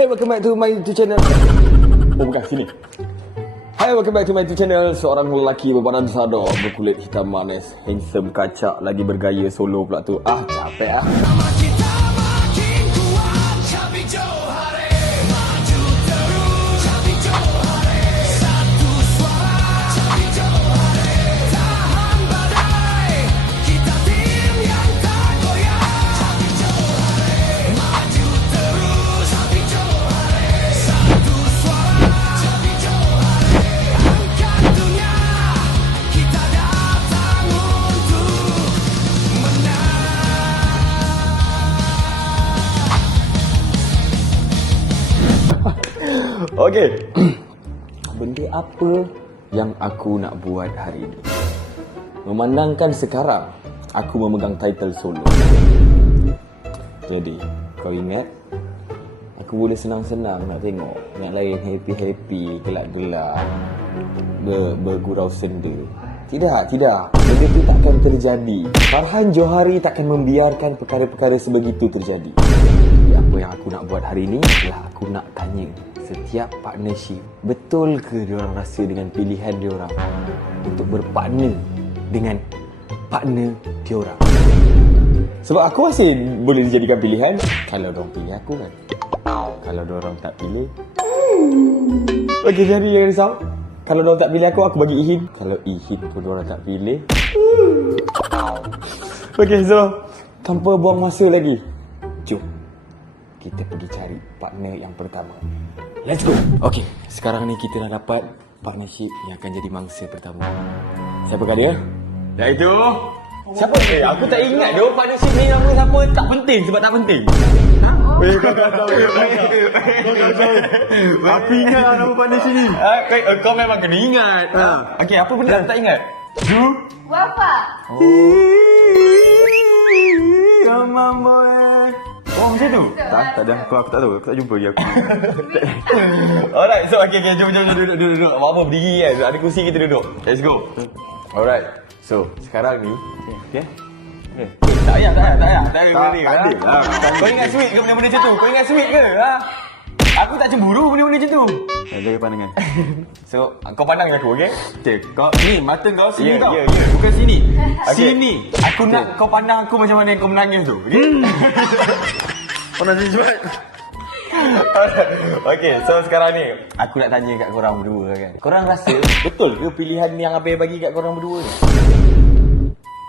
Hey, welcome back to my YouTube channel. Oh, bukan, sini. Hai, welcome back to my YouTube channel. Seorang lelaki berbadan sadar, berkulit hitam manis, handsome kacak, lagi bergaya solo pula tu. Ah, capek ah. Okey. Benda apa yang aku nak buat hari ini? Memandangkan sekarang aku memegang title solo. Jadi, kau ingat aku boleh senang-senang nak tengok yang lain happy-happy, gelak-gelak, bergurau senda. Tidak. Benda itu takkan terjadi. Farhan Johari takkan membiarkan perkara-perkara sebegitu terjadi. Jadi, apa yang aku nak buat hari ini ialah aku nak tanya setiap partnership, betul ke diorang rasa dengan pilihan diorang untuk berpartner dengan partner diorang? Sebab aku masih boleh dijadikan pilihan kalau diorang pilih aku kan. Kalau diorang tak pilih, okey, jadi jangan risau. Kalau diorang tak pilih aku bagi Ihin. Kalau Ihin pun diorang tak pilih. Okey, so tanpa buang masa lagi, jom kita pergi cari partner yang pertama. Let's go. Okay, sekarang ni kita dah dapat partnership yang akan jadi mangsa pertama. Siapakah dia? Iaitu siapa? Aku tak ingat dia partnership ni nama siapa. Tak penting sebab tak penting. Kau tahu. Aku ingat nama partnership ni. Kau memang kena ingat. Okay, apa benda aku tak ingat? Wapa. Come on boy. Oh, macam tu? Tak ada. Aku tak tahu. Aku tak jumpa lagi aku. Alright, so okay, jom duduk. Apa berdiri kan? Ada kursi kita duduk. Let's go. Alright. So, sekarang ni, okay. Tak payah. Tak ada. Kau ingat sweet ke benda-benda macam tu? Kau ingat sweet ke? Ha? Aku tak cemburu benda-benda macam tu. Jaga pandangan. So, kau pandang aku, okey? Okay, kau ni mata kau sini tau. Bukan sini. Sini. Aku nak kau pandang aku macam mana kau menangis tu, okey? Kau nak cepat. Okey, so sekarang ni aku nak tanya kat korang berdua kan. Korang rasa betul ke pilihan yang Abel bagi kat korang berdua ni?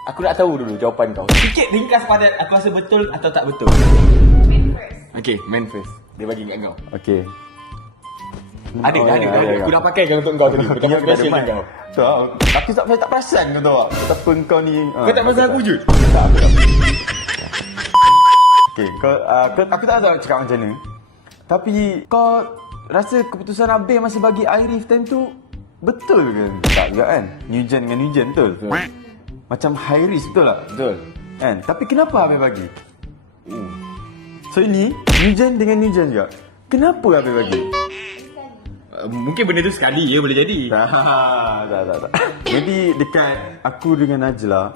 Aku nak tahu dulu jawapan kau. Sikit ringkas padat, aku rasa betul atau tak betul. Man first. Okey, man first. Dia bagi kat kau. Okey. Ada. Aku dah pakai kan untuk kau tadi. Betapa special kau. Tahu. Aku tak perasan kau tahu tak? Betapa kau ni. Kau tak perasan aku wujud? Tak. Okey, aku tak tahu cakap macam mana. Tapi kau rasa keputusan Abel masih bagi Irif time tu betul ke? Tak juga kan? New Gen dengan New Gen betul? Macam high risk betul tak? Betul. Kan? Tapi kenapa Abel bagi? So ini New Gen dengan New Gen juga. Kenapa Abel bagi? Mungkin benda tu sekali je boleh jadi. Tak. Maybe dekat aku dengan Najla,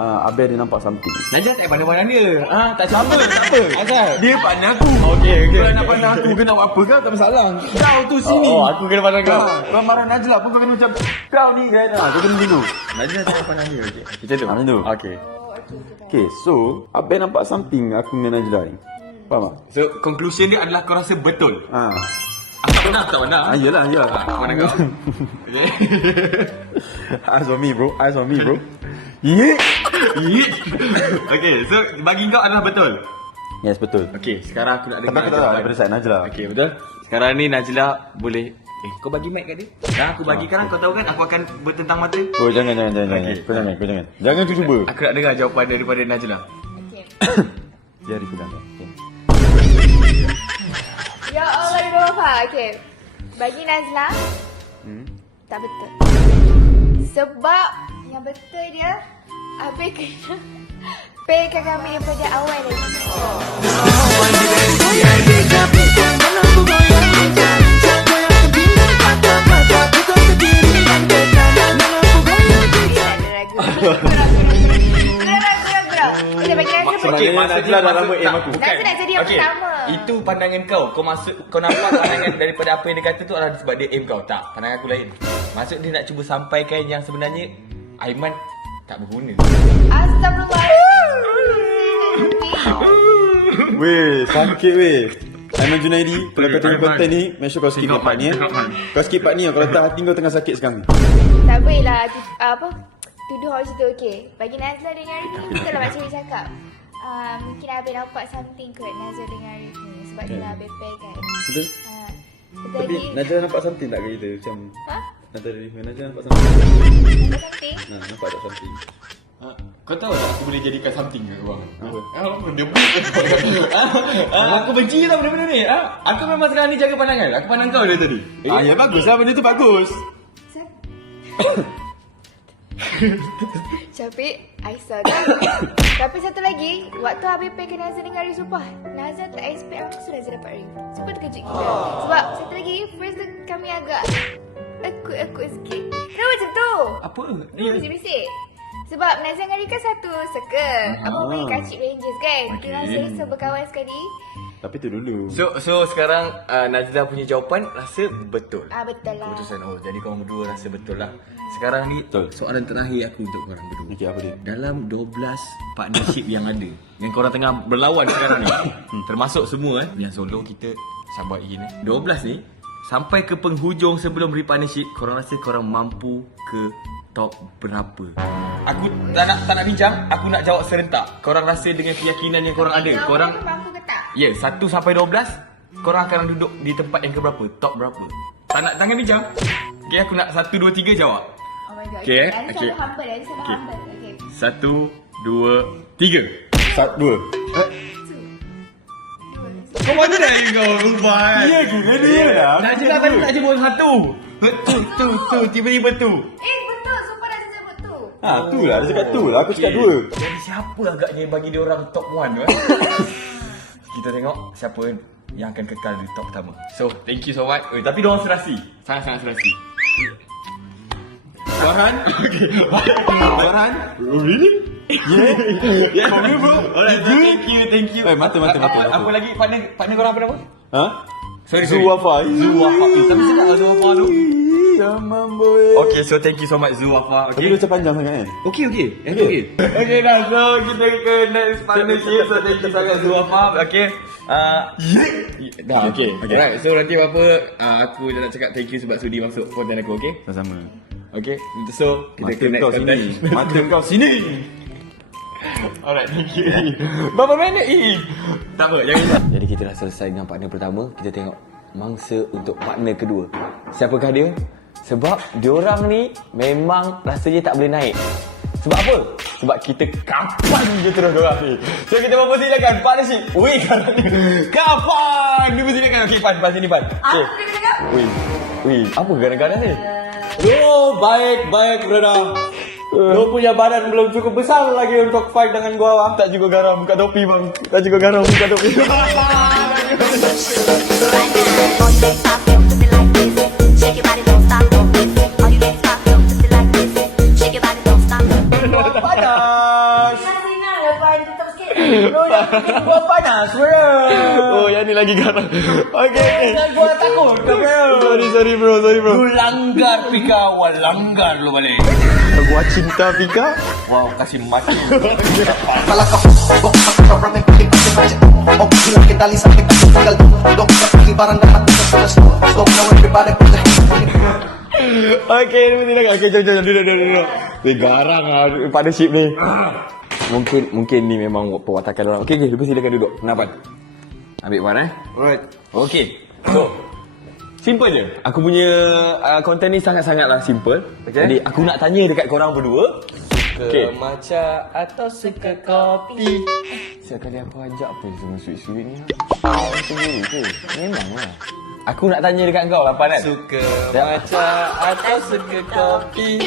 Abel dia nampak something. Najlah tak pandang-pandang dia. Tak sama. Tak apa. Asal? Dia pandang aku. Okey. Kau nak pandang aku ke nak buat apa kau tak masalah. Kau tu sini. Aku kena pandang kau. Kau marah Najla pun kau kena macam kau ni kan. Kau kena tunggu. Najlah tak pandang dia. Okey. Macam tu. Macam tu. Okey. Okay, so Abel nampak something aku dengan Najla ni. Faham tak? So, conclusion dia adalah kau rasa betul. Aku tak pandang. Yelah. Aku pandang kau. Okey. Eyes on me bro. Yeet. Okey, so bagi kau adalah betul. Yes, betul. Okey, sekarang aku nak dengar. Tapi aku tak tahu daripada side Najla. Okey, betul. Sekarang ni Najla boleh kau bagi mic kat dia. Aku bagi sekarang kau tahu kan aku akan bertentang mata. Oh, jangan. Okey. Kau jangan. Jangan tu cuba. Aku nak dengar jawapan daripada Najla. Okay. Biar aku dengar. Okay. Ya Allah, Ibu Wapa. Okay. Bagi Nazla, tak betul. Sebab yang betul dia, Abel kena paykan kami daripada awal lagi. Kita bagi Nazla betul. Najla dah lama aim aku. Najla nak jadi yang pertama. Itu pandangan kau. Kau nampak pandangan daripada apa yang dia kata tu adalah sebab dia aim kau. Tak, pandangan aku lain. Maksud dia nak cuba sampaikan yang sebenarnya Aiman tak berguna. Astagfirullah. Weh, sakit weh. Aiman Junaidi, kalau kau tengok konten ni, make sure kau skip part ni. Kau skip part ni, kalau tak hati kau tengah sakit sekarang ni. Tak bolehlah tuduh orang situ. Okay, bagi Nazla dengan Arif ni, betul lah macam dia cakap. Mungkin Abel nampak something kot Nazla dengan Arif ni. Sebab dia lah pair kan. Betul? Betul Tapi lagi. Najla nampak something tak kat kita? Macam Najla nampak something. Nampak something? Nampak tak something? Kau tahu tak aku boleh jadikan something ke bang? Apa? Dia aku benci tau benda-benda ni. Aku memang sekarang ni jaga pandangan. Aku pandang kau dari tadi. Ya bagus lah, benda tu bagus. Syafiq, Aisyah dah. Tapi satu lagi, waktu Habib pair ke Nazla dengan Arif, sumpah Nazla tak expect langsung Nazla dapat Arif. Sumpah terkejut kita. Sebab satu lagi, first tu kami agak ekut sikit. Kenapa macam tu? Apa? Dia bisik-bisik. Sebab Nazla dengan Arif kan satu circle. Apa punya kacik Rangers kan. Kita orang selesa berkawan sekali. Tapi tu dulu. So sekarang Najla punya jawapan rasa betul. Betul lah. Keputusan. Jadi korang berdua rasa betul lah. Sekarang ni Betul. soalan terakhir aku untuk korang berdua. Okey, apa dia? Dalam 12 partnership yang ada, yang korang tengah berlawan sekarang ni, termasuk semua yang solo kita sabar in 12 ni, sampai ke penghujung sebelum re-partnership, korang rasa korang mampu ke top berapa? Aku tak nak bincang, aku nak jawab serentak. Korang rasa dengan keyakinan yang korang ada, korang mampu ke tak? 1 sampai 12, korang akan duduk di tempat yang keberapa? Top berapa? Jangan bincang. Okay, aku nak 1, 2, 3 jawab. Oh my god. Okay, Ada okay. selalu humble. Ada selalu humble. Okay. 1, 2, 3. 2. Kau mana dah kau lupa kan? Iya ke? Dia dah. Najla tadi nak jemput 1. Tu, tiba-tiba tu. Betul. Sumpah dah sebut tu. Tu lah, dia cakap tu lah. Aku cakap 2. Jadi siapa agaknya bagi dia orang top 1 tu Kita tengok siapa yang akan kekal di top pertama. So, thank you so much. Tapi diorang serasi. Sangat-sangat serasi. Farhan? Farhan? Oh, really? Yeah. For me bro. Alright, thank you. Mata. Apa lagi? Partner korang apa nama? Ha? Sorry. Zuwafa. Zuwafa. Tapi sedap lah Zuwafa tu. Zaman boy. Okay, so thank you so much Zuwafa. Tapi dia macam panjang sangat kan? Okay. Okay dah, so kita ke next partnership. So thank you sangat Zuwafa. Okay. Dah, okay. Alright, so nanti apa aku dah nak cakap thank you sebab sudi masuk konten aku, okay? Sama. Okay, so kita ke Mata next kau konten. sini. Mata kau sini. Alright, thank you. Berapa minit? Tak apa, jangan. Jadi kita dah selesai dengan partner pertama. Kita tengok mangsa untuk partner kedua. Siapakah dia? Sebab diorang ni memang rasanya tak boleh naik. Sebab apa? Sebab kita kapan je terus diorang ni. So kita mempersilakan partnership. Weh, kapan? Dia mempersilakan. Okay, Pan sini Pan. Okay. Weh, apa gara-gara ni? Lo baik brother. Lo punya badan belum cukup besar lagi untuk fight dengan gua. Tak juga garam, buka topi bang. Tak juga garam, buka topi. Gua panas, bro. Oh, yang ni lagi garam. Okay. Gua takut, bro. Sorry bro. Lu langgar Pika, wah langgar lu balik. Gua cinta Pika. Wow, kasih mati. Okay, jom. Duduk. Weh, garang lah partnership ni. Mungkin ni memang perwatakan orang. Okay, lepas silakan duduk. Kenapa? Ambil Wan Alright. Okay. So, simple je. Aku punya konten ni sangat-sangatlah simple. Okay. Jadi aku nak tanya dekat korang berdua. Suka matcha atau suka kopi? Sekali aku ajak apa semua sweet-sweet ni. Sendiri ke? Memanglah. Aku nak tanya dekat kau lah, Pan kan? Suka matcha atau suka kopi?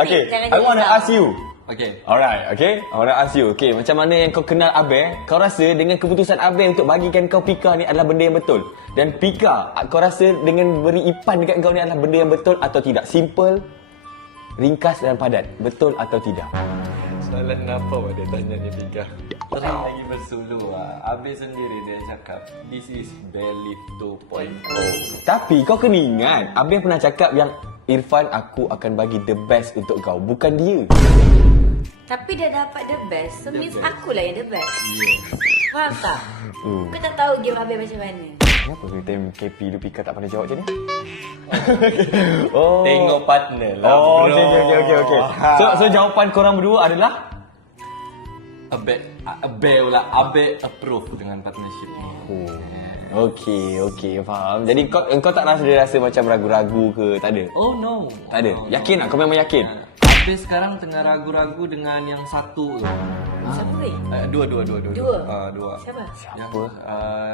Okay, I want to ask you. Okay. Alright, okay? I want to ask you. Okay, macam mana yang kau kenal Abel? Kau rasa dengan keputusan Abel untuk bagikan kau Pika ni adalah benda yang betul? Dan Pika, kau rasa dengan beri Ipan dekat kau ni adalah benda yang betul atau tidak? Simple, ringkas dan padat. Betul atau tidak? Soalan apa dia tanya ni Tiga? Sering lagi bersulu lah. Habis sendiri dia cakap, this is Belief 2.0. Tapi kau kena ingat, Abang pernah cakap yang Irfan, aku akan bagi the best untuk kau, bukan dia. Tapi dia dapat the best. So means best. akulah yang the best. Yes. Faham tak? Kau tak tahu game Abel macam mana. Kenapa time KP Lupika tak pandai jawab macam ni? Oh. Tengok partner lah Oh, bro. okey. So jawapan korang berdua adalah Abel approve dengan partnership ni. Okey, faham. Jadi kau tak rasa dia rasa macam ragu-ragu ke? Tak ada? Oh no. Tak ada? No, Yakin tak? Kau memang yakin? Abel sekarang tengah ragu-ragu dengan yang satu tu. Siapa weh? Dua. Dua? Siapa?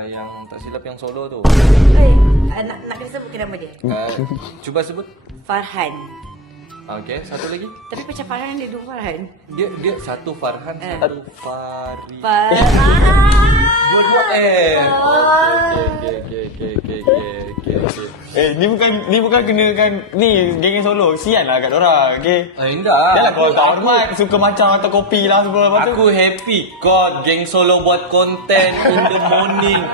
Yang tak silap yang solo tu. Nak kena sebut ke nama dia? Cuba sebut. Farhan. Okay, satu lagi. Tapi macam Farhan ada dua Farhan. Dia satu Farhan, satu Fari. Dua-dua Okay. Ni bukan kenakan ni geng solo. Sian lah kat dorang, okey. Enggak. Janganlah kau tak hormat, suka macam atau kopi lah semua. Lepas tu Aku happy God geng solo buat konten in the morning.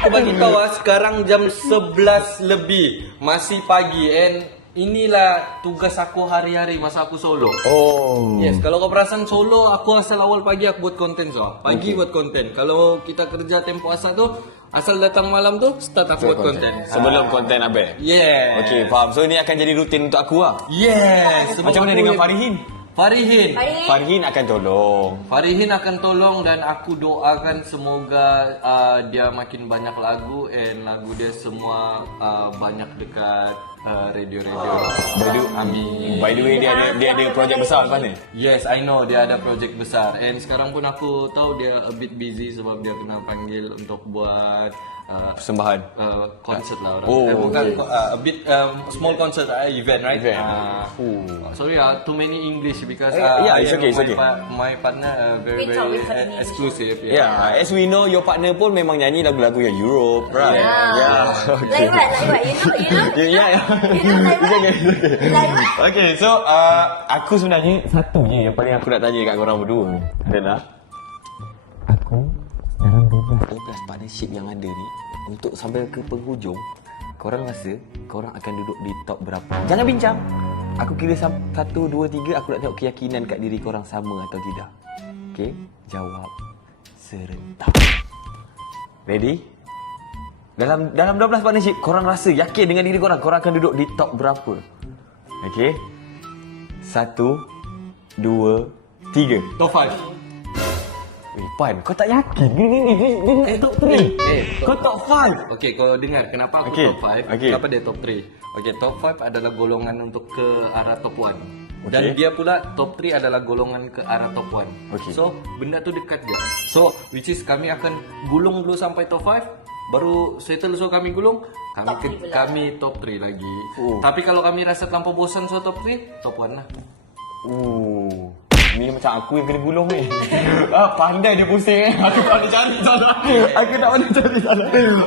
Aku bagi tahu sekarang jam 11 lebih. Masih pagi and inilah tugas aku hari-hari masa aku solo. Oh. Yes, kalau kau perasan solo, aku asal awal pagi aku buat konten so. Pagi buat konten. Kalau kita kerja tempo asal tu, asal datang malam tu, start aku buat konten. Sebelum konten Abel. Yeah. Okey, faham. So ni akan jadi rutin untuk aku lah. Yes. Sebab Macam mana aku dengan happy. Farihin? Farihin akan tolong. Farihin akan tolong dan aku doakan semoga dia makin banyak lagu and lagu dia semua banyak dekat radio-radio. Amin. By the way, dia ada projek besar lepas ni. Yes, I know dia ada projek besar and sekarang pun aku tahu dia a bit busy sebab dia kena panggil untuk buat Persembahan. concert lah orang. Oh, Bukan okay. a bit small concert event, right? Event. Sorry, too many English because Yeah, I it's am okay, it's okay. My partner very We talk in English. exclusive. Yeah, as we know, your partner pun memang nyanyi lagu-lagu yang Europe, right? Like what? You know? Yeah. You know like what? Like what? Okay, so aku sebenarnya satu je yang paling aku nak tanya kat korang berdua adalah aku dalam 12 partnership yang ada ni untuk sampai ke penghujung, korang rasa korang akan duduk di top berapa? Jangan bincang. Aku kira 1, 2, 3, aku nak tengok keyakinan kat diri korang sama atau tidak. Okay, jawab serentak. Ready? Dalam 12 partnership, korang rasa yakin dengan diri korang akan duduk di top berapa? Okay. 1, 2, 3. Top 5. Pan, kau tak yakin? Ni top 3. Kau top 5. Okay, kau dengar kenapa aku Okay, top 5? okay. Kenapa dia top 3? Okay, top 5 adalah golongan untuk ke arah top 1. Dan Okay. dia pula top 3 adalah golongan ke arah top 1. Okay. So, benda tu dekat je. So, which is kami akan gulung dulu sampai top 5. Baru settle so kami gulung, kami top 3 lagi. Tapi kalau kami rasa terlampau bosan so top 3, top 1 lah. Ni macam aku yang kena gulung ni. Pandai dia pusing. Aku tak boleh cari salah.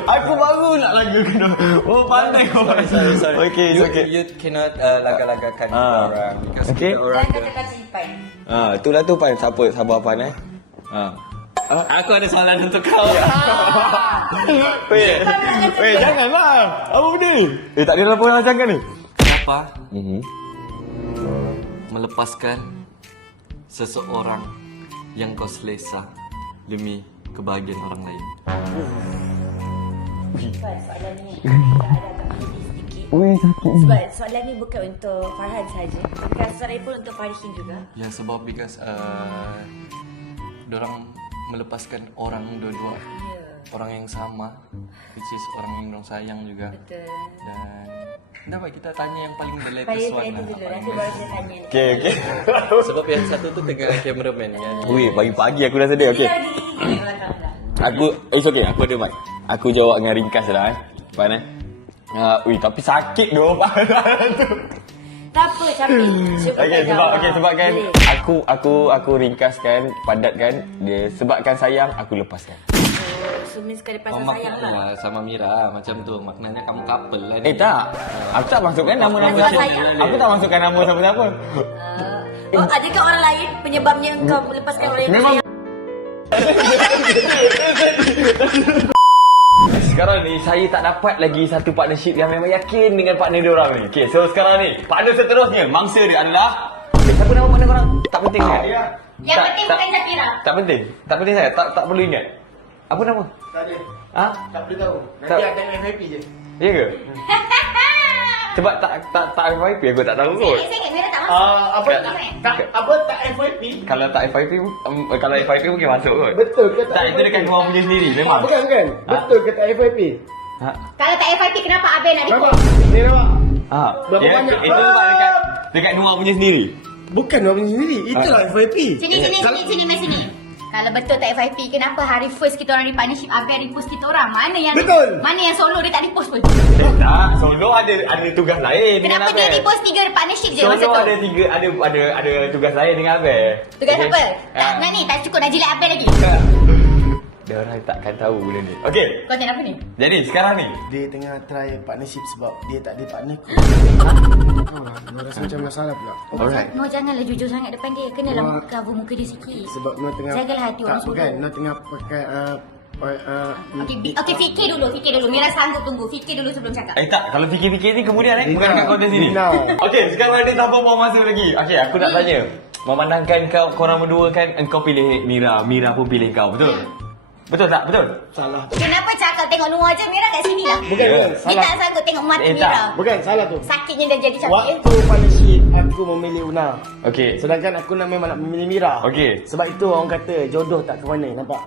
Aku baru nak lagu kena. Oh, pandai kau. Sorry. Okay, it's okay. You cannot laga-lagakan kita orang. Because Okay. kita orang Dan katakan Ipan. Itulah tu Pan. Siapa sabar Pan Aku ada soalan untuk kau. Weh, janganlah. Apa benda? Tak ada apa yang jangan ni. Kenapa melepaskan seseorang yang kau selesa demi kebahagiaan orang lain? Soalan ni tak ada agak pedih sedikit. Sebab soalan ni bukan untuk Farhan saja. Bukan soalan ni pun untuk Farihin juga. Ya, sebab because dorang melepaskan orang dua-dua, orang yang sama, which is orang yang dorang sayang juga. Betul. Dan kenapa kita tanya yang paling the latest Saya one itu lah. dulu. Nanti baru saya tanya. Okay. Sebab yang satu tu tengah cameraman kan. Weh, pagi-pagi aku dah sedih. Okay. Aku, it's okay. Aku ada mic. Aku jawab dengan ringkas lah Pan tapi sakit doh Pan tu. Tak apa, capek. Sebab kan aku ringkaskan, padatkan dia sebabkan sayang aku lepaskan. So means kau lepas sayang lah. Sama Mira macam tu. Maknanya kamu couple lah. Tak. Aku tak masukkan nama-nama Sebab siapa. sayang. Aku tak masukkan nama siapa-siapa. Oh, adakah orang lain penyebabnya engkau melepaskan orang yang Memang sekarang ni saya tak dapat lagi satu partnership yang memang yakin dengan partner dia orang ni. Okay, so sekarang ni partner seterusnya mangsa dia adalah siapa nama partner korang? Tak penting kan? Yang penting bukan Syakira. Tak penting. Tak penting saya. Tak perlu ingat. Apa nama? Tak ada. Ha? Tak boleh tahu. Tak- Nanti akan FYP je. Ya ke? Sebab tak FYP aku tak tahu kot. Saya ingat Mira tak masuk. Apa Tak- tak FYP? Kalau tak FYP, kalau FYP mungkin masuk kot. Betul ke Tak, itu dekat rumah punya sendiri memang. Bukan. Betul ke tak FYP? Ha? Kalau tak FYP, kenapa Abel nak Nampak? repost? Ni nampak? Ha. Berapa Ya, banyak? itu sebab dekat Nuah punya sendiri. Bukan orang sendiri. Itulah FYP. Sini, mari sini. Kalau betul tak FYP, kenapa hari first kita orang di partnership Abel repost kita orang? Betul. Mana yang solo dia tak repost pun? Tak, Solo ada tugas lain dengan Kenapa dia Abel. repost 3 partnership je masa Solo tu? ada tugas lain dengan Abel. Tugas Okay? apa? Ha. Tak ni, tak cukup nak jilat Abel lagi. Dia orang takkan tahu benda ni. Okey. Konten apa ni? Jadi sekarang ni Dia tengah try partnership sebab dia tak ada partner ku. Dia rasa macam masalah pula. Alright. Noh janganlah jujur sangat depan dia. Kenalah Wah. cover muka dia sikit. Sebab Noh tengah Jagalah hati orang tak, bukan. solo. Noh tengah pakai Okey, fikir dulu. Mira sanggup tunggu. Fikir dulu sebelum cakap. tak, kalau fikir-fikir ni kemudian bukan dekat konten sini. Now. Okey, sekarang ada tanpa buang masa lagi. Okey, aku nak tanya. Memandangkan korang berdua kan engkau pilih Mira pun pilih kau, betul? Betul tak? Betul? Salah. Kenapa cakap tengok Noah je? Mira kat sini lah. Bukan, Ya. Dia salah. tak sanggup tengok mata tak. Mira. Bukan, salah tu. Sakitnya dah jadi cantik. Waktu partnership aku memilih Una. Okey. Sedangkan aku memang nak memilih Mira. Okey. Sebab itu orang kata jodoh tak ke mana, nampak?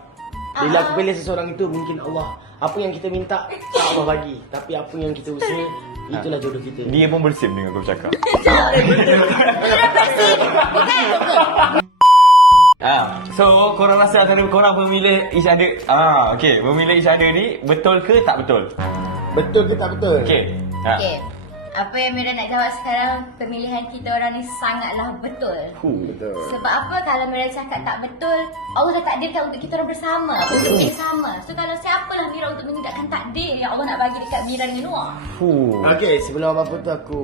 Bila aku pilih seseorang itu mungkin Allah. Apa yang kita minta tak Allah bagi. Tapi apa yang kita usaha itulah jodoh kita. Dia pun bersim dengan kau cakap. Mira bersih. Bukan. So korang rasa antara korang memilih each other okey, memilih each other ni betul ke tak betul? Betul ke tak betul? Okey. Okey. Apa yang Mira nak jawab sekarang, pemilihan kita orang ni sangatlah betul. Betul. Sebab apa kalau Mira cakap tak betul, Allah dah takdirkan untuk kita orang bersama, untuk bersama. So kalau siapalah Mira untuk meninggalkan takdir yang Allah nak bagi dekat Mira dengan Noah. Okey, sebelum apa tu aku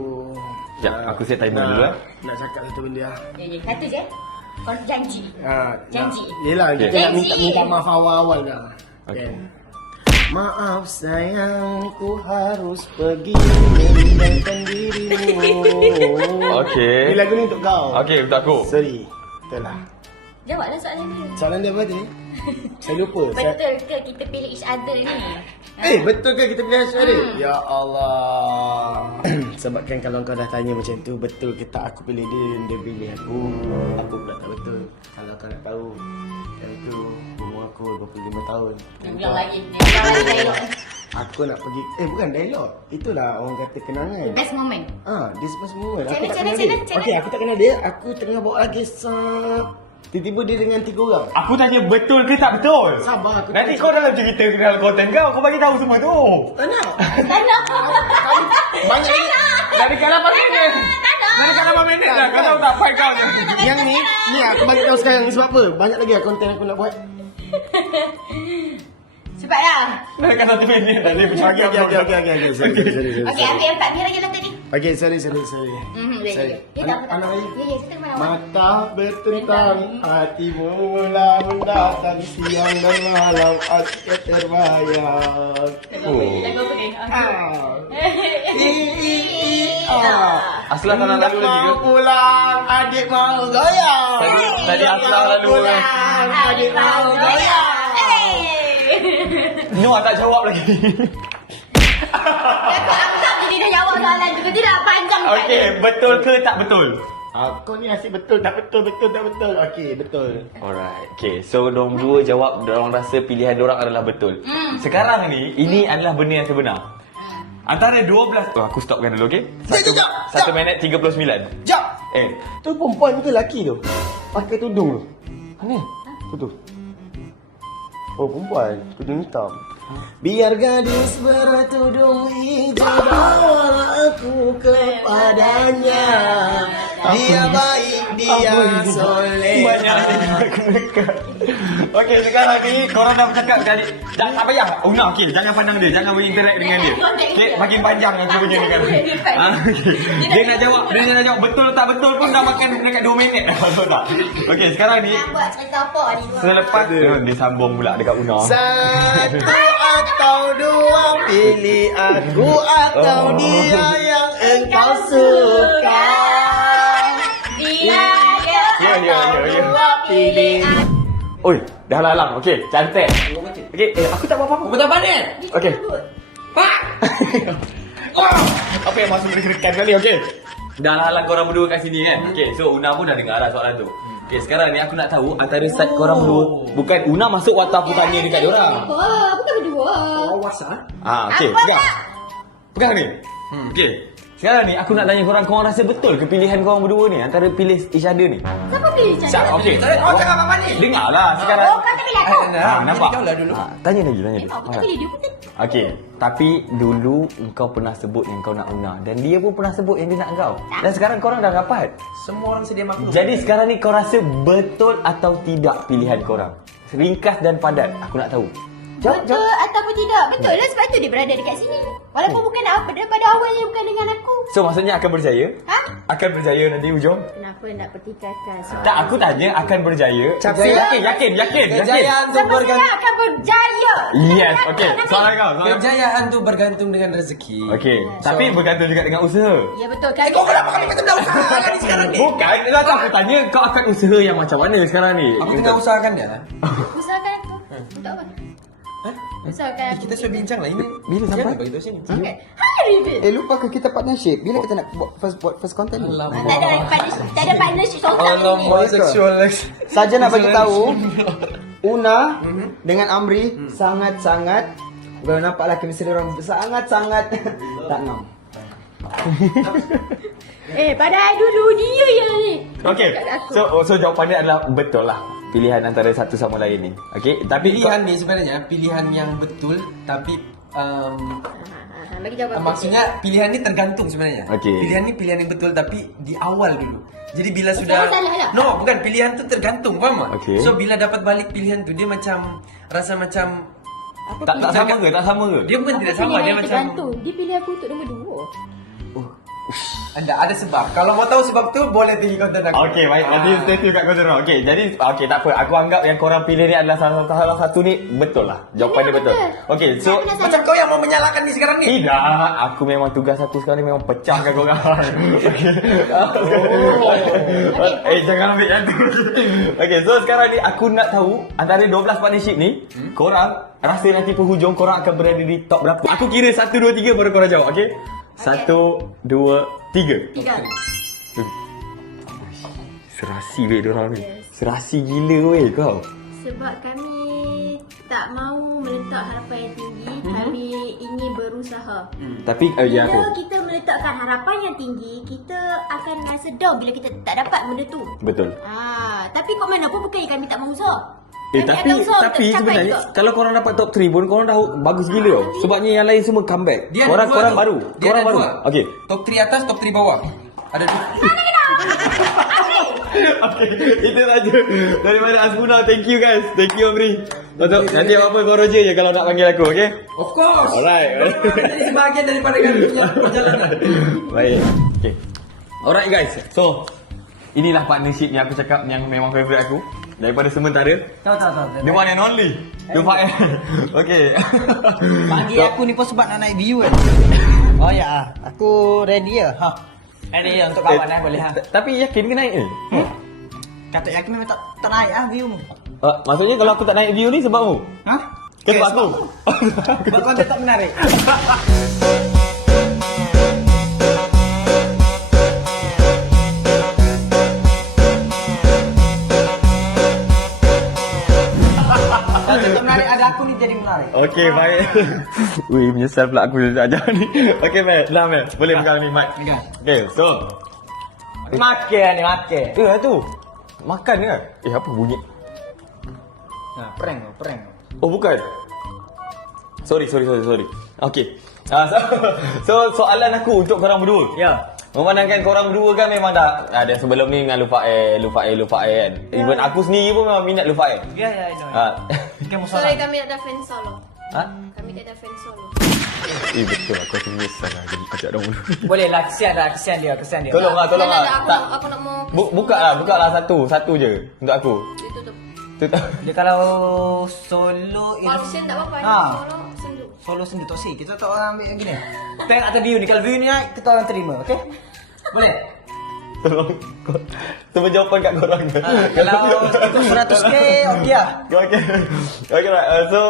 Sekejap, aku set timer dulu Nak cakap satu benda lah. Ya, satu je. Kau janji. Janji. Yelah, kita nak Janji. minta maaf awal-awal dah. Okey. Kan? Maaf sayang, ku harus pergi meninggalkan dirimu. Okey. Ni lagu ni untuk kau. Okey, untuk aku. Sorry. Betul lah. Jawablah soalan dia. Soalan dia apa tadi? Saya lupa. Betul ke kita pilih each other ni? Betul ke kita pilih Syarif? Ya Allah. Sebab kan kalau kau dah tanya macam tu, betul ke tak aku pilih dia dan dia pilih aku pula tak betul. Kalau kau nak tahu, yang tu umur aku 25 tahun. Dia bilang lagi. Dia bilang lagi dialog. Aku nak pergi, bukan dialog. Itulah orang kata kenangan. Best moment. This was moment. Aku Channel, tak channel, kenal dia. channel, Okey, aku tak kenal dia. Aku tengah bawa lagi tiba-tiba dia dengan 3 orang. Aku tanya betul ke tak betul? Sabar, aku Nanti tanya. kau dalam cerita dalam konten kau bagi tahu semua tu. Tak nak. Tak nak. Banyak lagi. Dah dekat 8 minit. Dah dekat 8 minit dah. Kau tahu tak fight kau je. Yang ni aku bagi tahu sekarang ni sebab apa? Banyak lagi konten aku nak buat. Cepatlah. Dah dekat 1 minit dah. Dia bercakap. Okey. Sorry. Okey, ambil 4 biar lagi lah tadi. Okey, sorry. Sorry. Ya tak apa. Anak lagi. Ya, kita kemana awak? Mata bertentang, hatimu mula mendatang, siang dan malam aku terbayang. Lagu apa ni? Aslan tak nak lalu lagi ke? Mau pulang, adik mau goyang. Tadi Aslan lalu kan? Pulang, adik mau goyang. Noah tak jawab lagi. Aku anggap jadi dia jawab soalan juga. Dia dah panjang kat Okey, dia. betul ke tak betul? Kau ni asyik betul, tak betul. Okey, betul. Alright. Okay, so dorang dua jawab dorang rasa pilihan dorang adalah betul. Sekarang ni, ini adalah benda yang sebenar. Antara 12... aku stopkan dulu, okey? 1 minit 39. Jap. Eh, Tu perempuan ke lelaki tu? Pakai tudung tu. mana? Tu. Oh, perempuan. Tudung hitam. Biar gadis bertudung hijau bawa aku kepadanya. Dia baik, dia soleh. Okey, sekarang ni korang dah bercakap tadi. Tak payah. Una, okey, jangan pandang dia, jangan berinteract dengan dia. Okey, makin panjang aku punya ni kan. Dia nak jawab betul tak betul pun dah makan dekat 2 minit. Betul tak? Okey, sekarang ni Nak buat cerita apa ni? selepas dia sambung pula dekat Una. Satu atau dua, pilih aku atau dia yang engkau suka. Dia Ya. Pilih. Oi, dah lalang. Okey, cantik. Okey, aku tak apa-apa. Betul apa ni? Okey. Apa yang masuk dekat kali, okey? Dah lalang korang berdua kat sini kan? Okey, so Una pun dah dengar lah soalan tu. Okey, sekarang ni aku nak tahu antara side korang berdua. Bukan Una masuk waktu aku tanya dekat diorang. Apa? Bukan berdua. Okey, pegang. Pegang ni. Okey. Sekarang ni aku nak tanya korang rasa betul ke pilihan korang berdua ni antara pilih each other ni? Siapa pilih macam Siap, okey. Kau cakap apa ni? Dengarlah sekarang. Oh, kau tak pilih aku. Nampak? Kau lah dulu. Tanya lagi. Aku tak pilih dia pun. Okey, tapi dulu engkau pernah sebut yang kau nak Una dan dia pun pernah sebut yang dia nak kau. Dan sekarang korang dah rapat. Semua orang sedia maklum. Jadi sekarang ni kau rasa betul atau tidak pilihan korang? Ringkas dan padat, aku nak tahu. Betul ataupun tidak? Betul lah, sebab tu dia berada dekat sini. Walaupun bukan daripada awalnya bukan dengan aku. So maksudnya akan berjaya? Ha? Akan berjaya nanti hujung? Kenapa nak pertikaikan soalan? Tak, aku tanya akan berjaya. Tapi- Yakin. Kejayaan tu Siapa bergantung. saya akan berjaya? Yes, okey. Soalan kau. Kejayaan tu bergantung dengan rezeki. Okey, tapi bergantung juga dengan usaha. Ya betul kan? Kau kenapa kami kata dah usaha ni sekarang ni? Bukan, aku tanya kau akan usaha yang macam mana sekarang ni? Aku tengah usahakan dia. Usahakan tu. Untuk apa? Usahakan Kita sudah bincang lah ini. Bila sampai? Jangan bagi tahu sini. Okay. Hari Bil. lupa ke kita partnership? Bila kita nak buat first content ni? Tak ada partnership songsang ni. seksual Saja nak bagi tahu, Una dengan Amri sangat-sangat, kalau nampaklah chemistry orang sangat-sangat tak ngam. Padahal dulu dia yang ni. Okey. So jawapan dia adalah betul lah. Pilihan antara satu sama lain ni. Okey, tapi Pilihan ni sebenarnya pilihan yang betul, tapi Bagi jawapan. maksudnya pilihan ni tergantung sebenarnya. Okey. Pilihan ni pilihan yang betul tapi di awal dulu. Jadi bila sudah salah lah. No, bukan, pilihan tu tergantung, faham tak? Okey. So bila dapat balik pilihan tu dia macam rasa macam tak sama ke? Tak sama ke? dia pun tidak sama, dia macam tergantung. Dia pilih aku untuk nombor 2. ada sebab. Kalau mau tahu sebab tu boleh tinggi konten aku. Okey, baik. Nanti stay tune kat korang. Okey, jadi tak apa. Aku anggap yang korang pilih ni adalah salah satu ni betul lah. Jawapan dia betul. Okey, so Macam kau yang mau menyalahkan ni sekarang ni. tidak, aku memang tugas aku sekarang ni memang pecahkan korang. Okey. Jangan ambil yang tu. Okey, so sekarang ni aku nak tahu antara 12 partnership ni, korang rasa nanti penghujung korang akan berada di top berapa? Aku kira 1 2 3 baru korang jawab, okey? 1 2 3. 3. Serasi weh diorang ni. Serasi gila weh kau. Sebab kami tak mahu meletak harapan yang tinggi, kami ingin berusaha. Tapi ya Bila aku. kita meletakkan harapan yang tinggi, kita akan rasa down bila kita tak dapat benda tu. Betul. Tapi kok mana pun bukannya kami tak mahu usaha. Kami Tapi akan usaha untuk capai sebenarnya juga. kalau korang dapat top 3 pun korang dah bagus gila tau. Sebabnya yang lain semua comeback. Dia ada Korang dua tu. baru. Dia Korang ada baru. dua. Okey. Top 3 atas, top 3 bawah. Ada dua. Okey, itu saja daripada Asmuna. Thank you guys. Thank you Amri. Untuk nanti apa kau Roger je kalau nak panggil aku, okey? Of course. Alright. Jadi sebahagian daripada kami punya perjalanan. Baik. Okey. Alright guys. So, inilah partnership yang aku cakap yang memang favourite aku daripada sementara. Tahu. The one and only. The one. Okey. Bagi aku ni pun sebab nak naik view kan. Oh ya, aku ready ya. Ready ya untuk kawan boleh ha. Tapi yakin ke naik ni? Kata yakin memang tak naik view mu. Maksudnya kalau aku tak naik view ni sebab mu? Ha? Ke sebab aku? Sebab konten tak menarik. Kalau tak menarik ada aku ni jadi menarik. Okey, baik. Wih, menyesal pula aku ajar ni. Okey, Mat. Dah, Mat. Boleh pegang ni, Mat. Okey, so. Makan ni makan. Tu. Makan ke? Apa bunyi? Prank. Oh, bukan. Sorry. Okey. So soalan aku untuk korang berdua. Ya. Memandangkan korang berdua kan memang dah ada sebelum ni dengan Lufair kan. Even aku sendiri pun memang minat Lufair. Ya, ya, I know. Kan Sorry, musuh. kami tak ada fan solo. Ha? Kami tak ada fan solo. Betul aku rasa menyesal lah jadi ajak dong. Boleh lah, kesian dia. Tolong lah. Tak. Aku nak mau Buka lah satu je untuk aku. ditutup. Dia kalau solo Kalau sen tak apa-apa. Ha. Solo sendu. Solo sendiri tak sih. Kita tak orang ambil yang gini. Tengok atas view ni. Kalau view ni naik, kita orang terima. Okay? Boleh? Tolong. Cuba jawapan kat korang. Kalau ikut 100k, okey lah. Okay right. So,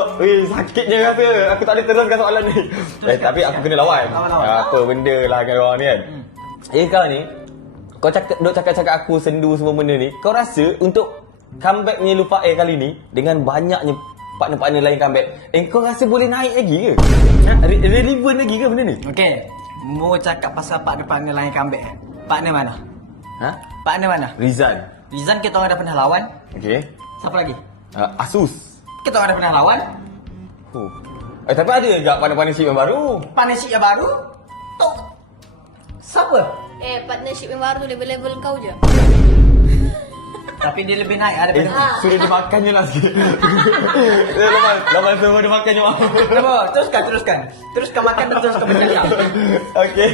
sakitnya rasa aku tak boleh teruskan soalan ni. Tapi aku kena lawan. Apa benda lah dengan orang ni kan. Kau ni, kau cakap aku sendu semua benda ni. Kau rasa untuk comebacknya Lufair kali ni dengan banyaknya partner-partner lain comeback, kau rasa boleh naik lagi ke? Relevant lagi ke benda ni? Okey. Mau cakap pasal partner-partner lain comeback. Partner mana? Ha? Partner mana? Rizan. Rizan kita orang dah pernah lawan. Okay. Siapa lagi? Asus. Kita orang dah pernah lawan. Tapi ada juga partnership yang baru. Partnership yang baru. Tok. Siapa? Partnership yang baru tu level-level kau je. Tapi dia lebih naik daripada Suruh dia makannya lah sikit. Lepas suruh dia makannya. Kenapa? Teruskan makan dan teruskan bercakap. Okay.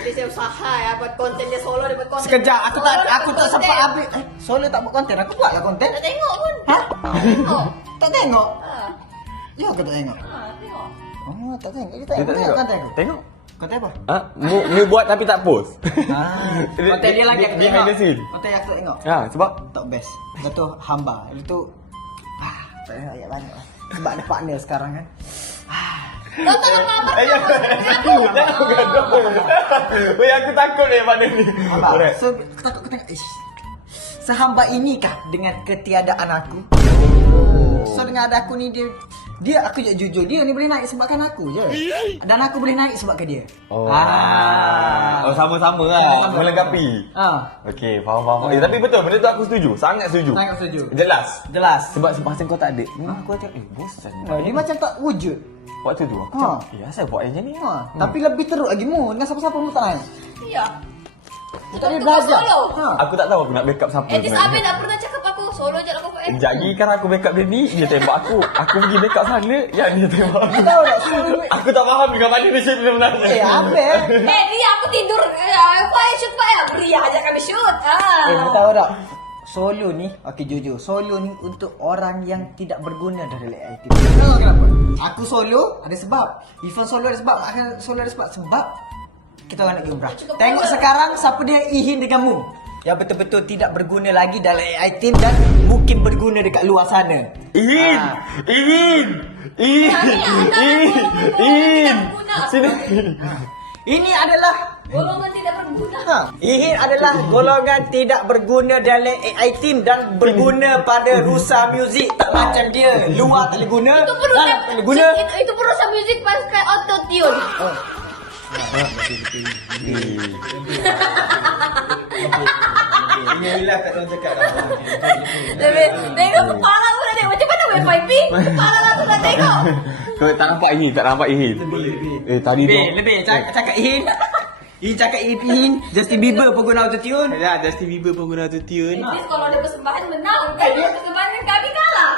Dia saya usaha ya buat konten dia solo dia buat konten. Sekejap, aku tak Konten. sempat habis. Solo tak buat konten, aku buatlah konten. Tak tengok pun. Ha? Tengok. Tak tengok? Ha. Ya, aku tak tengok. Tengok. Oh, tak tengok. Dia Dia tak tengok. konten aku. Tengok. Konten apa? Mu buat tapi tak post. Konten dia lagi aku Behind tengok. the scene. Konten yang aku tak tengok. Sebab Tak best. Betul hamba. Itu tak payah ayat banyak lah. Sebab ada partner sekarang kan. Kau tak nak apa? Jangan gaduh. Weh, aku takut ni pada ni. Hamba. So, aku takut aku tengok. Sehamba inikah dengan ketiadaan aku? So dengan ada aku ni dia aku jujur dia ni boleh naik sebabkan aku je. Dan aku boleh naik sebabkan dia. Sama-sama lah. Sama-sama. Melengkapi. Okey, faham. Tapi betul, benda tu aku setuju. Sangat setuju. Sangat setuju. Jelas. Sebab semasa kau tak ada, aku cakap, bosan. Dia macam tak wujud. Waktu tu aku cakap, asal buat yang macam ni? Tapi lebih teruk lagi mu dengan siapa-siapa mu tak naik. Ya. Kita ni belajar. Solo. Aku tak tahu aku nak backup siapa. At least Abin tak pernah cakap aku solo je lah kau. Jadi kan aku backup dia ni, dia tembak aku. Aku pergi backup sana, yang dia tembak. Kau tahu tak solo ni? Aku tak faham dengan mana dia shoot sebenarnya. Abel. Dia aku tidur. Aku ayo shoot pak ya. Beri aja kami shoot. Kau tahu tak? Solo ni, okey jujur, solo ni untuk orang yang tidak berguna dari IT. Tahu kenapa? Aku solo ada sebab. Ifan solo ada sebab, akan solo ada sebab. Sebab kita orang nak pergi umrah. Tengok sekarang siapa dia Ihin denganmu. Yang betul-betul tidak berguna lagi dalam AI team dan mungkin berguna dekat luar sana. Ihin. Sini. Ini adalah Golongan tidak berguna. Ihin adalah golongan tidak berguna dalam AI team dan berguna pada Rusa Music. Tak macam dia. Luar tak boleh guna. Itu pun dalam tak boleh guna. Itu pun Rusa Music pakai auto tune. Inilah kat orang cakap dah. Tengok kepala aku dah tengok. Macam mana WiFi? Kepala aku dah tengok. Kau tak nampak Ihin. Tadi tu. Lebih cakap Ihin. Ihin cakap Ihin. Justin Bieber pun guna autotune. Ya, Justin Bieber pun guna autotune. At least kalau ada persembahan menang. Kalau persembahan kami kalah.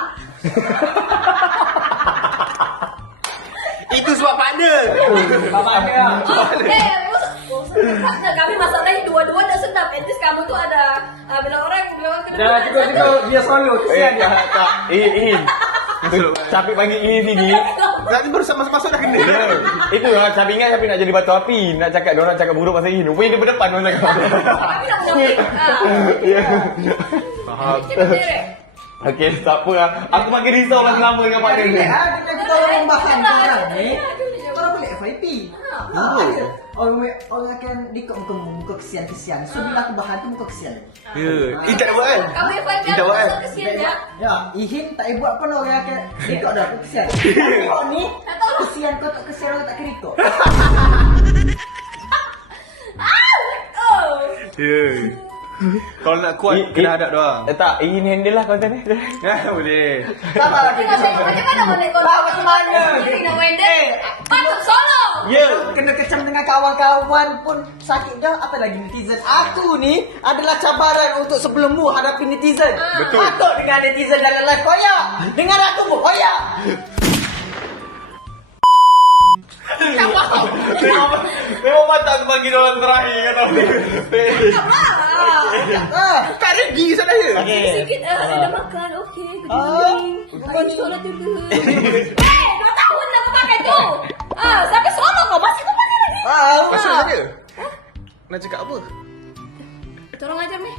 Itu sebab partner. Kami masalahnya dua-dua dah sedap. At least kamu tu ada bila orang kena. Dah cukup dia solo. Kesian dia. Ihin. Capik panggil Ihin sini. Nanti baru masuk dah kena. Itu lah, Capik ingat Capik nak jadi batu api. Nak cakap, diorang cakap buruk pasal Ihin. Weh, dia berdepan orang cakap. Kami nak menang. Faham. Okey, tak apa lah. Aku makin risau lah selama dengan partner ni. Kita orang bahan sekarang ni. Kalau boleh FYP. Orang akan dikok muka kesian-kesian. So bila aku bahan tu muka kesian. Ya, ini tak buat kan? Kamu yang fight Tidak buat kan? kesian ya. Ya, Ihin tak buat pun orang akan dikok dah aku kesian. Kau ni kesian kau tak kesian orang tak kerikok. Ya. Kalau nak kuat, kena hadap doang. Tak, Ihin handle lah konten ni. Ya, boleh. Sabar lagi. Macam mana boleh kau? Macam mana? Nak main dia? Patut solo. Kena kecam dengan kawan-kawan pun sakit dah. Apa lagi netizen? Aku ni adalah cabaran untuk sebelummu hadapi netizen. Betul. Patut dengan netizen dalam live koyak. Dengan aku pun koyak. Memang mata aku panggil orang terakhir kata. Tak ready saya. Sikit dah makan. Okey, good morning. Besok lah tu. 2 tahun dah kau pakai tu. Sampai solo kau masih kau pakai lagi. Pasal saya. Nak cakap apa? Tolong ajar ni.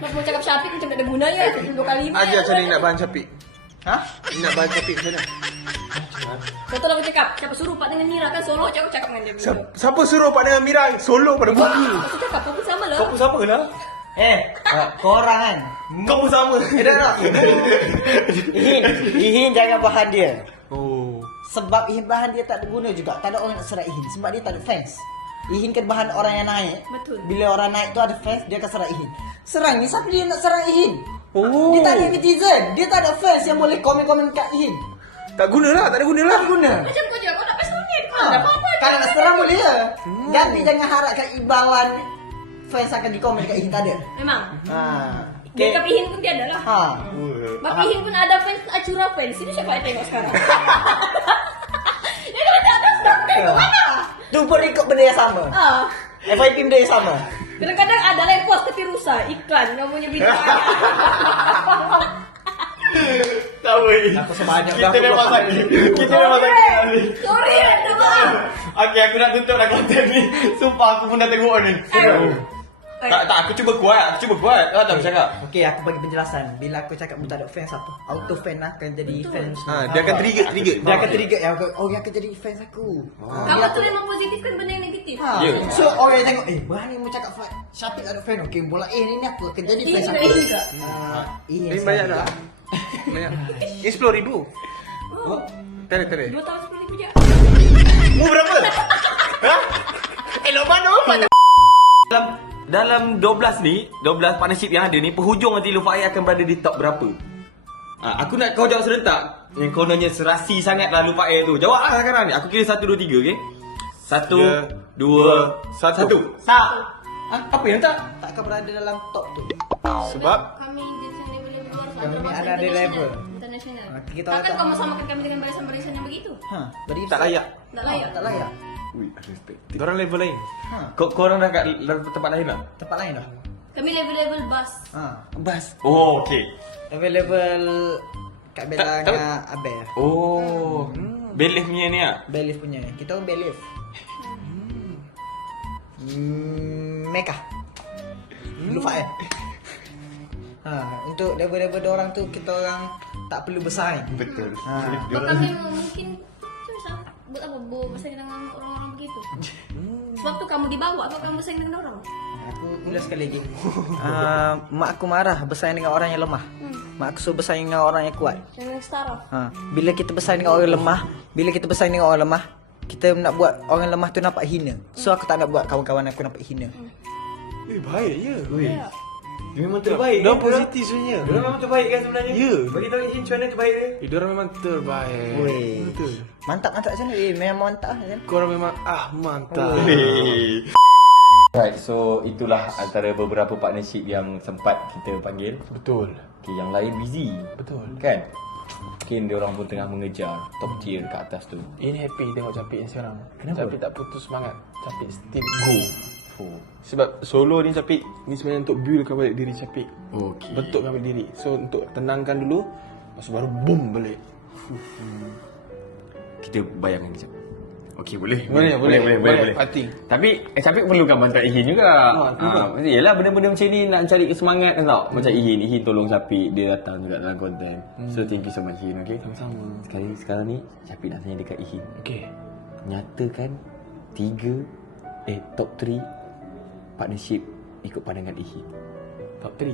Nak mau cakap Syafiq macam tak ada gunanya. 2 kali 5. Ajar macam ni nak bahan capik. Nak bahan capik macam mana? Contoh lah aku cakap. Siapa suruh Pak dengan Mira kan solo je aku cakap dengan dia. Siapa suruh Pak dengan Mira solo pada buku? Aku cakap kau pun sama lah. Kau pun sama lah. Korang kan. Kau pun sama. Tak. Ihin jangan bahan dia. Oh. Sebab Ihin bahan dia tak ada guna juga. Tak ada orang nak serang Ihin. Sebab dia tak ada fans. Ihin kan bahan orang yang naik. Betul. Bila orang naik tu ada fans, dia akan serang Ihin. Serang ni, siapa dia nak serang Ihin? Dia tak ada netizen. Dia tak ada fans yang boleh komen-komen kat Ihin. Tak guna lah, tak ada guna lah. Tak guna. Macam kau je kau nak pasal ni. Kau ada apa-apa. Kalau nak serang boleh je. Tapi jangan harapkan imbalan fans akan di komen kat Ihin. Tak ada. Memang. Okay. Dekat Ihin pun tiada lah. Sebab Ihin pun ada fans acura fans. Ini siapa yang tengok sekarang? Dia kalau tak ada sudah aku tengok mana? Tu pun ikut benda yang sama. FYP benda yang sama. Kadang-kadang ada lain post tapi rusak. Iklan kau punya video. Tak boleh. Aku sebanyak Kita memang sakit. Kita memang sakit. Sorry, tak maaf. Okey, aku nak tutup dah konten ni. Sumpah aku pun dah tengok ni. Tak, aku cuba kuat. Tahu tak aku cakap? Okey, aku bagi penjelasan. Bila aku cakap mu tak ada fans apa? Auto fan lah akan jadi fans. Dia akan trigger. Dia akan trigger yang dia akan jadi fans aku. Kamu tu memang positif kan benda yang negatif. So orang yang tengok, berani mu cakap Syafiq ada fan. Okey, bola ni aku akan jadi fans aku. Ini juga. Ini banyak dah. Banyak. Ini 10,000. Oh. Tak 2 tahun 10,000 je. Mu berapa? Elok mana? Dalam 12 ni, 12 partnership yang ada ni, penghujung nanti Lufa Air akan berada di top berapa? Aku nak kau jawab serentak. Yang kononnya serasi sangat lah Lufa Air tu. Jawab lah sekarang ni. Aku kira 1, 2, 3, okey? 1, 2, 1. Tak. Apa yang tak? Tak akan berada dalam top tu. Sebab Kami di level-level. Kami ada di level. International. Kita Takkan tak- kau mau samakan kami dengan barisan-barisan yang begitu? Beri tak layak. Tak layak. Tak layak. Diorang level lain. Korang dah kat tempat lain lah? Tempat lain dah. Kami level-level bas. Bas. Oh, okey. Level Kak Bella Tak- dengan Abel. Oh. Belief punya ni lah? Belif punya. Kita orang Belif. Mekah. Lupa untuk level-level orang tu kita orang tak perlu bersaing. Betul. Sebab kami mungkin susah buat apa bersaing dengan orang-orang begitu. Sebab tu kamu dibawa atau kamu bersaing dengan orang. Aku ulas sekali lagi. Mak aku marah bersaing dengan orang yang lemah. Mak aku suruh bersaing dengan orang yang kuat. Dengan setara. Bila kita bersaing dengan orang lemah, kita nak buat orang lemah tu nampak hina. So aku tak nak buat kawan-kawan aku nampak hina. Baik je. Dia memang terbaik. Dia positif sebenarnya. Dia memang terbaik kan sebenarnya? Ya. Bagi tahu Ihin macam mana terbaik dia? Diorang memang terbaik. Betul. Mantap macam mana? Memang mantap macam. Korang memang mantap. Right, so itulah antara beberapa partnership yang sempat kita panggil. Betul. Okay, yang lain busy. Betul. Kan? Mungkin dia orang pun tengah mengejar top tier kat atas tu. Ini happy tengok Capik yang sekarang. Kenapa? Capik tak putus semangat. Capik still go. Sebab solo ni Capik ni sebenarnya untuk buildkan balik diri Capik. Okey. Bentukkan balik diri. So untuk tenangkan dulu, lepas tu baru boom balik. Kita bayangkan sekejap. Okey, boleh. Boleh. Fighting. Tapi Capik perlukan bantuan Ihin juga. Yelah benda-benda macam ni nak cari kesemangat kan tau. Macam Ihin tolong Capik, dia datang juga dalam konten. So thank you so much Ihin, okey? Sama-sama. Sekarang ni Capik nak tanya dekat Ihin. Okay. Nyatakan top 3 partnership ikut pandangan Ihin. Top 3.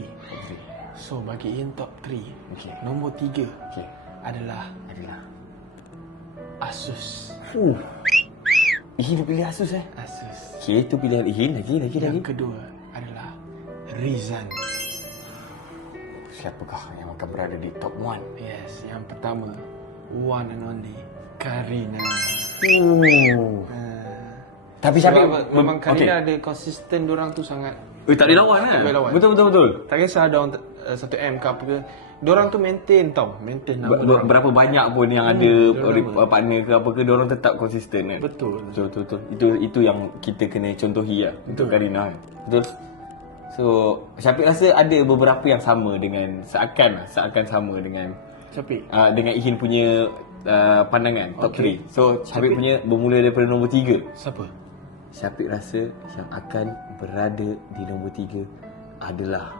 So bagi Ian top 3. Okay. Nombor 3 Okay. adalah Asus. Ihin dia pilih Asus Asus. Okay, tu pilihan Ihin. Lagi. Yang kedua adalah Rizan. Siapakah yang akan berada di top 1? Yes, yang pertama one and only Karina. Tapi Syafiq Memang okey. Karina ada konsisten diorang tu sangat. Tak boleh lawan Tak boleh lawan. Betul. Tak kisah ada orang 1M ke apa ke. Diorang tu maintain tau. Maintain nama diorang. Berapa banyak pun yang ada diorang partner ke apa ke, diorang tetap konsisten kan. Betul. Itu yang kita kena contohi lah untuk Karina kan. Betul. So Syafiq rasa ada beberapa yang sama dengan seakan sama dengan Syafiq. dengan Ihin punya pandangan top 3. So Syafiq punya bermula daripada nombor 3. Siapa? Syafiq rasa yang akan berada di nombor 3 adalah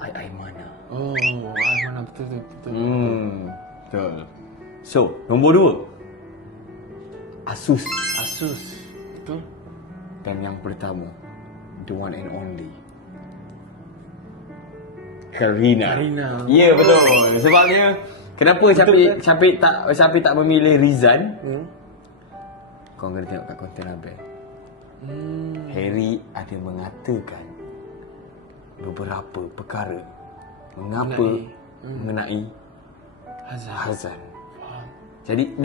Aimana. Oh, mana betul. Betul. So, nombor 2 Asus. Betul. Dan yang pertama, the one and only Karina. Ya, betul. Sebabnya kenapa Syafiq tak memilih Rizan? Kau kena tengok kat konten Abel. Harry ada mengatakan beberapa perkara mengapa mengenai Hazan. Jadi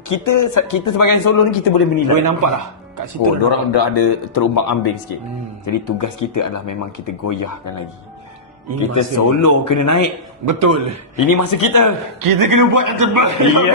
kita sebagai solo ni kita boleh menilai. Boleh nampak lah kat situ. Diorang dah ada terumbang-ambing sikit. Jadi tugas kita adalah memang kita goyahkan lagi. Kita solo kena naik. Betul. Ini masa kita kena buat yang terbaik. Ya.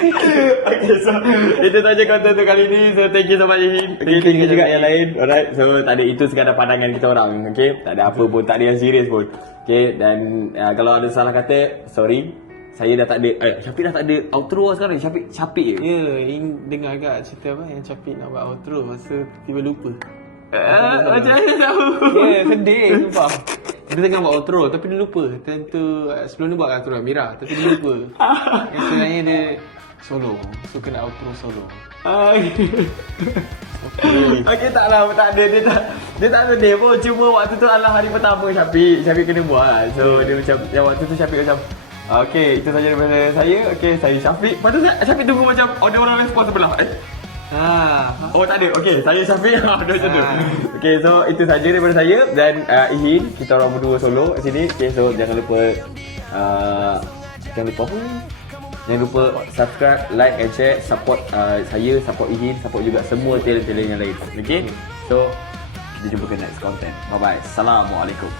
Okay, so itu saja konten untuk kali ni. So thank you so much Ihin. Thank you juga yang lain. Alright. So tak ada, itu sekadar pandangan kita orang. Okay. Tak ada apa pun, tak ada yang serius pun. Okay. Dan kalau ada salah kata, sorry. Saya dah tak ada Syafiq dah tak ada outro sekarang. Syafiq je. Ya, dengar agak cerita apa yang Syafiq nak buat outro masa tiba lupa. Macam mana tahu? Ya, sedih sumpah. Dia tengah buat outro tapi dia lupa. Tentu sebelum ni buat outro Mira tapi dia lupa. Yang sebenarnya dia solo. So kena outro solo. Okay, tak ada. Dia tak sedih pun. Cuma waktu tu adalah hari pertama Syafiq kena buat. So dia macam yang waktu tu Syafiq macam okay, itu saja daripada saya. Okay, saya Syafiq. Lepas tu Syafiq tunggu macam ada orang respon sebelah. Oh tak ada. Okay, saya Syafiq. Ada macam tu. Okay, so itu saja daripada saya dan Ihin. Kita orang berdua solo kat sini. Okay, so jangan lupa Jangan lupa subscribe, like and share. Support saya, support Ihin, support juga semua talent-talent yang lain. Okay, so kita jumpa ke next content. Bye bye. Assalamualaikum.